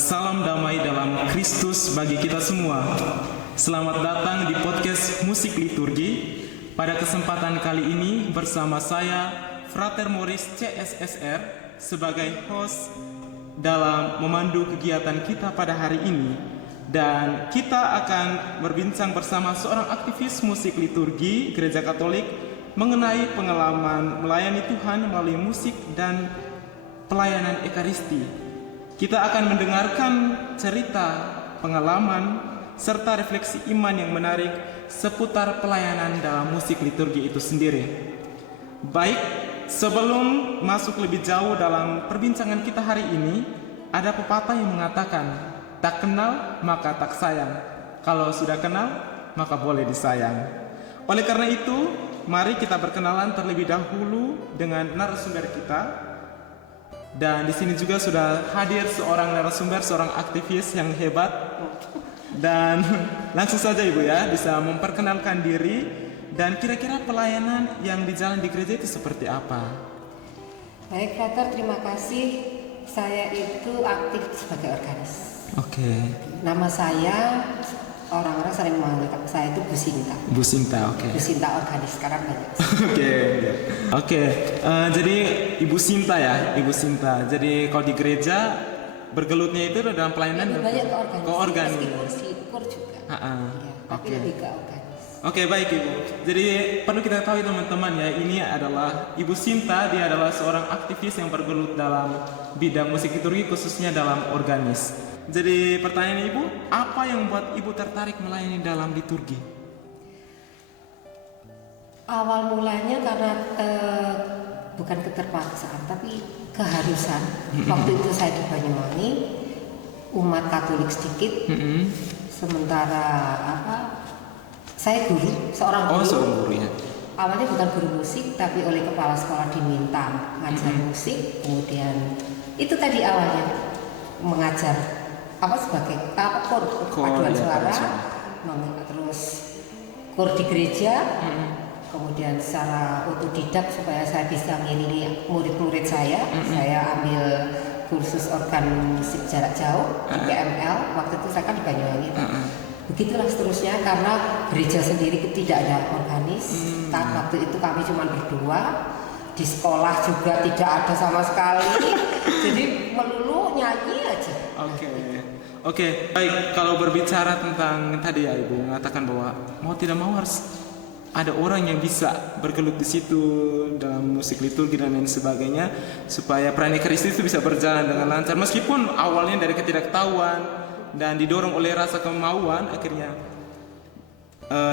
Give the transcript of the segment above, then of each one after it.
Salam damai dalam Kristus bagi kita semua. Selamat datang di podcast Musik Liturgi. Pada kesempatan kali ini bersama saya Frater Moris CSSR sebagai host dalam memandu kegiatan kita pada hari ini. Dan kita akan berbincang bersama seorang aktivis musik liturgi Gereja Katolik mengenai pengalaman melayani Tuhan melalui musik dan pelayanan Ekaristi. Kita akan mendengarkan cerita, pengalaman, serta refleksi iman yang menarik seputar pelayanan dalam musik liturgi itu sendiri. Baik, sebelum masuk lebih jauh dalam perbincangan kita hari ini, ada pepatah yang mengatakan, tak kenal maka tak sayang. Kalau sudah kenal, maka boleh disayang. Oleh karena itu, mari kita berkenalan terlebih dahulu dengan narasumber kita. Dan di sini juga sudah hadir seorang narasumber, seorang aktivis yang hebat. Dan langsung saja Ibu ya, bisa memperkenalkan diri dan kira-kira pelayanan yang dijalan di gereja itu seperti apa? Baik, Frater, terima kasih. Saya itu aktif sebagai organis. Oke. Nama saya, orang-orang sering memanggil saya itu Bu Sinta. Bu Sinta, oke. Bu Sinta organis, sekarang banyak. Oke. Jadi Ibu Sinta ya, Ibu Sinta. Jadi kalau di gereja bergelutnya itu dalam pelayanan Banyak ke organis. Meskipun di kur juga. Ya, tapi lebih ke organis. Oke, baik Ibu. Jadi perlu kita tahu teman-teman ya, ini adalah Ibu Sinta. Dia adalah seorang aktivis yang bergelut dalam bidang musik liturgi, khususnya dalam organis. Jadi pertanyaan Ibu, apa yang membuat Ibu tertarik melayani dalam liturgi? Awal mulanya karena bukan keterpaksaan, tapi keharusan. Waktu itu saya di Banyuwangi, umat Katolik sedikit. Sementara saya guru, seorang guru. Seorang guru ya. Awalnya bukan guru musik, tapi oleh kepala sekolah diminta mengajar musik. Kemudian itu tadi awalnya mengajar sebagai kur paduan suara, terus kur di gereja. Kemudian secara otodidak supaya saya bisa mengiringi murid-murid saya. Saya ambil kursus organ musik jarak jauh di PML. Waktu itu saya kan di Banyuwangi. Begitulah seterusnya, karena gereja sendiri tidak ada organis. Waktu itu kami cuma berdua. Di sekolah juga tidak ada sama sekali. Jadi melulu nyanyi aja. Oke, baik. Kalau berbicara tentang tadi ya Ibu mengatakan bahwa mau tidak mau harus ada orang yang bisa bergelut di situ dalam musik liturgi dan lain sebagainya, supaya perayaan Ekaristi itu bisa berjalan dengan lancar. Meskipun awalnya dari ketidaktahuan dan didorong oleh rasa kemauan, akhirnya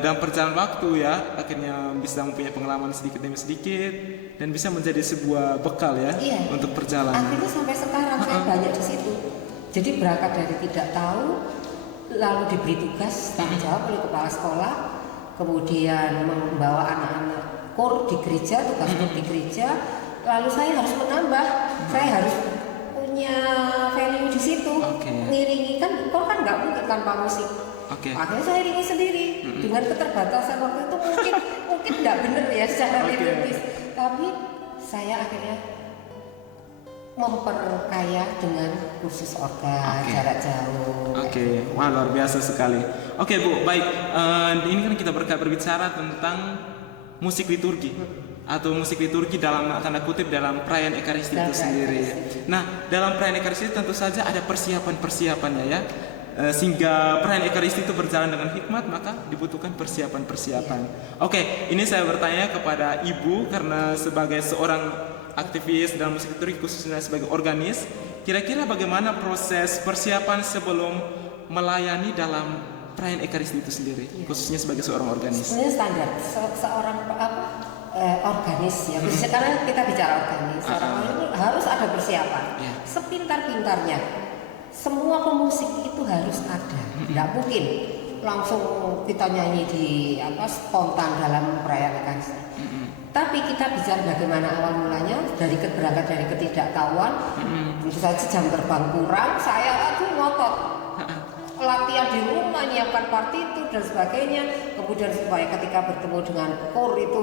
dalam perjalanan waktu ya, akhirnya bisa mempunyai pengalaman sedikit demi sedikit dan bisa menjadi sebuah bekal ya untuk perjalanan. Akhirnya sampai sekarang saya banyak di situ. Jadi berangkat dari tidak tahu, lalu diberi tugas tanggung jawab oleh kepala sekolah, kemudian membawa anak-anak kur di gereja, tugas kur di gereja, lalu saya harus menambah, saya harus punya value di situ, ngiringi kan nggak mungkin tanpa musik. Akhirnya saya iringi sendiri dengan keterbatasan waktu itu mungkin nggak benar ya secara liturgis, tapi saya akhirnya memperkaya dengan kursus organ jarak jauh. Wah, luar biasa sekali. Bu, baik. Ini kan kita berbicara tentang musik liturgi atau musik liturgi dalam tanda kutip dalam perayaan Ekaristi itu sendiri. Nah, dalam perayaan Ekaristi tentu saja ada persiapan-persiapannya ya. Sehingga perayaan Ekaristi itu berjalan dengan hikmat, maka dibutuhkan persiapan-persiapan. Ini saya bertanya kepada Ibu karena sebagai seorang aktivis dalam musik liturgi khususnya sebagai organis, kira-kira bagaimana proses persiapan sebelum melayani dalam perayaan Ekaristi itu sendiri, khususnya sebagai seorang organis? Sebenarnya standar seorang organis ya, khususnya karena kita bicara organis, seorang organis harus ada persiapan. Sepintar-pintarnya, semua pemusik itu harus ada. Tidak mungkin langsung kita nyanyi di spontan dalam perayaan Ekaristi. Tapi kita bicara bagaimana awal mulanya, berangkat dari ketidaktahuan. Tentu saja jam terbang kurang, saya ngotot latihan di rumah, nyiapkan partitur dan sebagainya. Kemudian supaya ketika bertemu dengan kur itu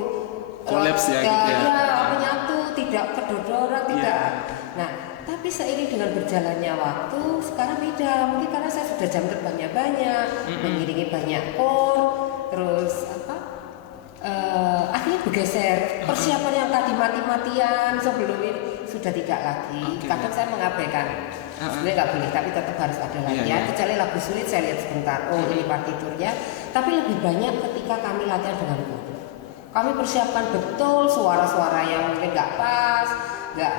kolaps menyatu, tidak kedodoran, tidak. Nah, tapi Tapi seiring dengan berjalannya waktu, sekarang beda. Mungkin karena saya sudah jam terbangnya banyak, mengiringi banyak kor, terus akhirnya bergeser. Persiapan yang tadi mati-matian sebelum ini sudah tidak lagi. Kadang saya mengabaikan. Sebenarnya nggak boleh, tapi tetap harus ada latihan. Kecuali lagu sulit saya lihat sebentar. Oh ini partiturnya. Tapi lebih banyak ketika kami latihan dengan kor. Kami persiapkan betul suara-suara yang mungkin nggak pas, nggak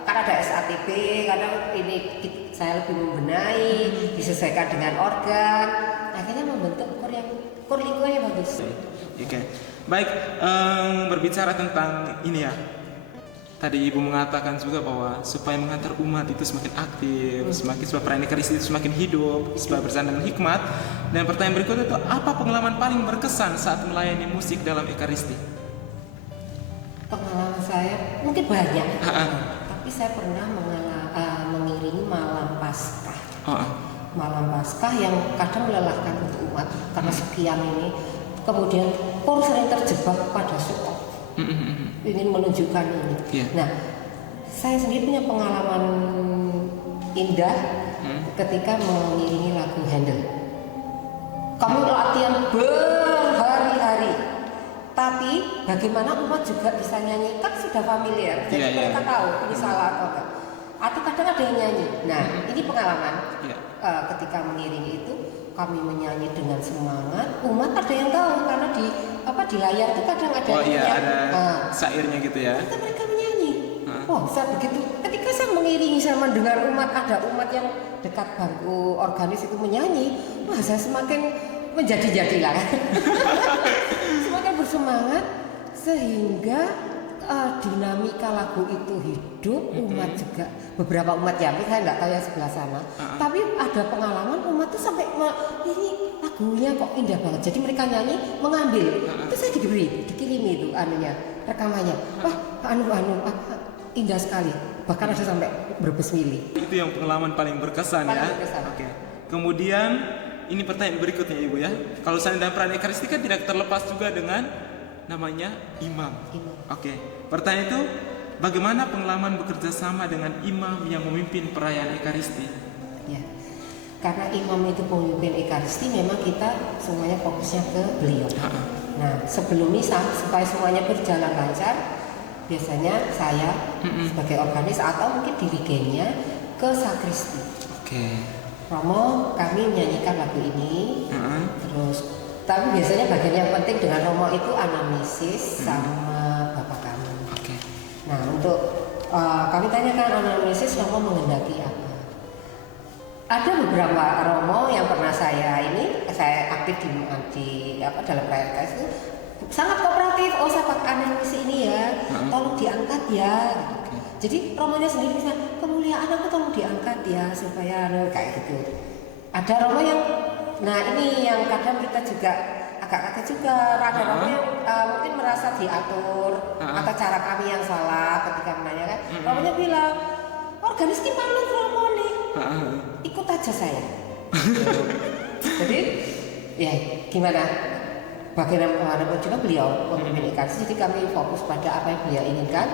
karena ada SATB, kadang ini saya lebih membenahi, disesuaikan dengan organ, akhirnya membentuk kor lingkungan yang bagus. Oke. Baik, berbicara tentang ini ya. Tadi Ibu mengatakan juga bahwa supaya mengantar umat itu semakin aktif, supaya perayaan Ekaristi itu semakin hidup, supaya berjalan dengan hikmat. Dan pertanyaan berikutnya itu, apa pengalaman paling berkesan saat melayani musik dalam Ekaristi? Pengalaman saya mungkin banyak, tapi saya pernah mengiringi malam Paskah. Malam Paskah yang kadang melelahkan untuk umat karena sekian ini. Kemudian kor sering terjebak pada show, ingin menunjukkan ini. Nah, saya sendiri punya pengalaman indah ketika mengiringi lagu Handel. Kamu latihan berhari-hari, tapi bagaimana umat juga bisa nyanyi, kan sudah familiar, jadi mereka tahu ini salah atau enggak. Atau kadang ada yang nyanyi. Nah, ini pengalaman ketika mengiringi itu kami menyanyi dengan semangat. Umat ada yang tahu karena di layar itu kadang ada syairnya gitu ya. Kita mereka menyanyi. Wah, saya begitu. Ketika saya mengiringi, saya mendengar ada umat yang dekat bangku organis itu menyanyi, wah saya semakin menjadi-jadilah. Semakin bersemangat sehingga dinamika lagu itu hidup, umat juga beberapa umat ya, saya nggak tahu yang sebelah sana, tapi ada pengalaman umat tuh sampai ini lagunya kok indah banget, jadi mereka nyanyi mengambil, itu saya dikirimi itu rekamannya, wah indah sekali, bahkan ada sampai berbes mili. Itu yang pengalaman paling berkesan ya. Oke. Kemudian ini pertanyaan berikutnya Ibu ya, kalau saya dalam perayaan Ekaristi kan tidak terlepas juga dengan namanya imam. Oke. Pertanyaan itu, bagaimana pengalaman bekerja sama dengan imam yang memimpin perayaan Ekaristi? Ya, karena imam itu pemimpin Ekaristi, memang kita semuanya fokusnya ke beliau. Nah, sebelum misa supaya semuanya berjalan lancar, biasanya saya sebagai organis atau mungkin dirigennya ke sakristi. Romo, kami menyanyikan lagu ini, terus. Tapi biasanya bagian yang penting dengan Romo itu anamnesis sama Bapak kami. Nah, untuk kami tanyakan anamnesis Romo menghendaki apa. Ada beberapa Romo yang pernah saya aktif di dalam perayaan itu sangat kooperatif. Oh, saya pakai anamnesis ini ya, tolong diangkat ya. Jadi Romonya sendiri bisa, kemuliaan aku tolong diangkat ya supaya kayak gitu. Ada Romo yang ini yang kadang kita juga agak kaget juga, ada Romo yang mungkin merasa diatur atau cara kami yang salah ketika menanyakan. Romonya bilang, organis ki malu Romo nih, ikut aja saya. Jadi ya gimana? Bagaimana juga beliau memimpin Ekaristi, jadi kami fokus pada apa yang beliau inginkan.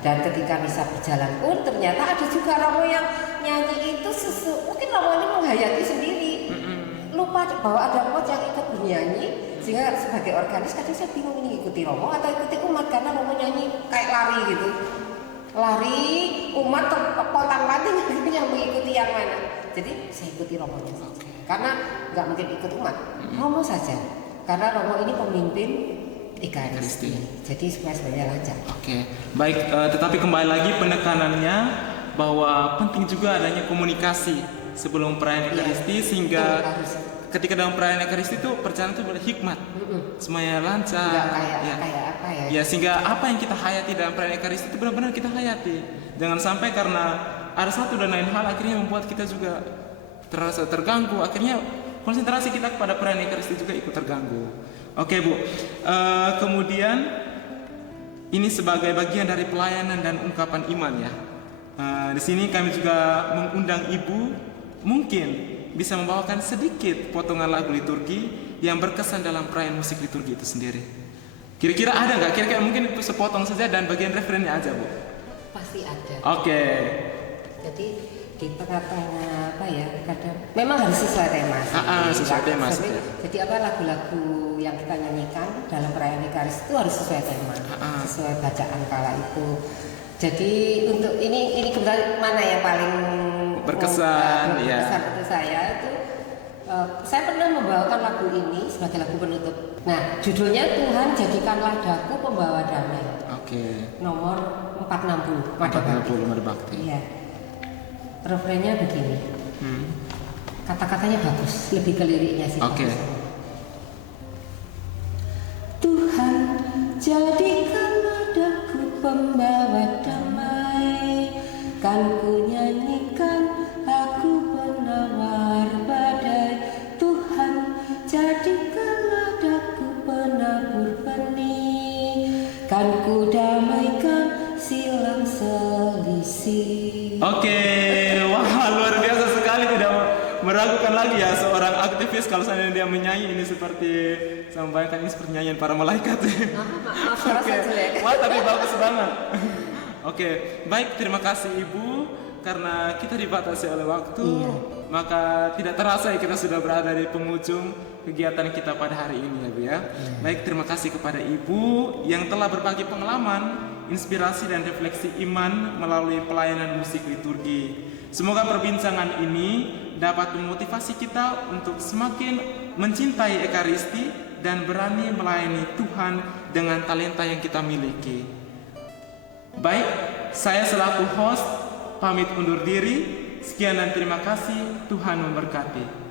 Dan ketika bisa berjalan pun ternyata ada juga Romo yang nyanyi itu mungkin Romo ini menghayati sendiri. Lupa bahwa ada umat yang ikut bernyanyi, sehingga sebagai organis kadang saya bingung ini ikuti Romo atau ikuti umat, karena Romo nyanyi kayak lari gitu, umat terpotong-potong yang mengikuti yang mana. Jadi saya ikuti Romonya saja, karena nggak mungkin ikut umat, Romo saja, karena Romo ini pemimpin Ekaristi. Jadi supaya semuanya lancar. Baik, tetapi kembali lagi penekanannya bahwa penting juga adanya komunikasi sebelum perayaan Ekaristi, sehingga ketika dalam perayaan Ekaristi itu perjalanan itu berhikmat, semuanya lancar. Sehingga apa yang kita hayati dalam perayaan Ekaristi itu benar-benar kita hayati. Jangan sampai karena ada satu dan lain hal akhirnya membuat kita juga terasa terganggu, akhirnya konsentrasi kita kepada perayaan Ekaristi juga ikut terganggu. Oke Bu, kemudian ini sebagai bagian dari pelayanan dan ungkapan iman ya. Di sini kami juga mengundang Ibu mungkin bisa membawakan sedikit potongan lagu liturgi yang berkesan dalam perayaan musik liturgi itu sendiri. Kira-kira ada nggak? Kira-kira mungkin itu sepotong saja dan bagian referennya aja Bu. Pasti ada. Jadi di tengah-tengah apa ya, kadang memang harus sesuai tema. Sesuai tema. Jadi apa lagu-lagu yang kita nyanyikan dalam perayaan Ekaris itu harus sesuai tema, sesuai bacaan kala itu. Jadi untuk ini kebetulan mana yang paling berkesan untuk saya itu saya pernah membawakan lagu ini sebagai lagu penutup. Nah, judulnya Tuhan Jadikanlah Daku Pembawa Damai. Oke. Nomor 460 Mada Bakti. Iya. Refrennya begini. Kata-katanya bagus, lebih ke liriknya sih. Oke. Tuhan jadikanlah daku pembawa damai, kan ku nyanyikan aku penawar badai. Tuhan jadikanlah daku penabur benih, kan ku damaikan silang selisih. Oke, wah luar biasa sekali, tidak meragukan lagi ya seorang aktivis kalau seandainya dia menyanyi ini seperti saya membayangkan ini seperti nyanyian para malaikat. Oke. Wah tapi bagus banget. Oke, baik, terima kasih Ibu karena kita dibatasi oleh waktu, maka tidak terasa ya kita sudah berada di penghujung kegiatan kita pada hari ini ya Bu ya. Baik, terima kasih kepada Ibu yang telah berbagi pengalaman, inspirasi dan refleksi iman melalui pelayanan musik liturgi. Semoga perbincangan ini dapat memotivasi kita untuk semakin mencintai Ekaristi dan berani melayani Tuhan dengan talenta yang kita miliki. Baik, saya selaku host pamit undur diri. Sekian dan terima kasih. Tuhan memberkati.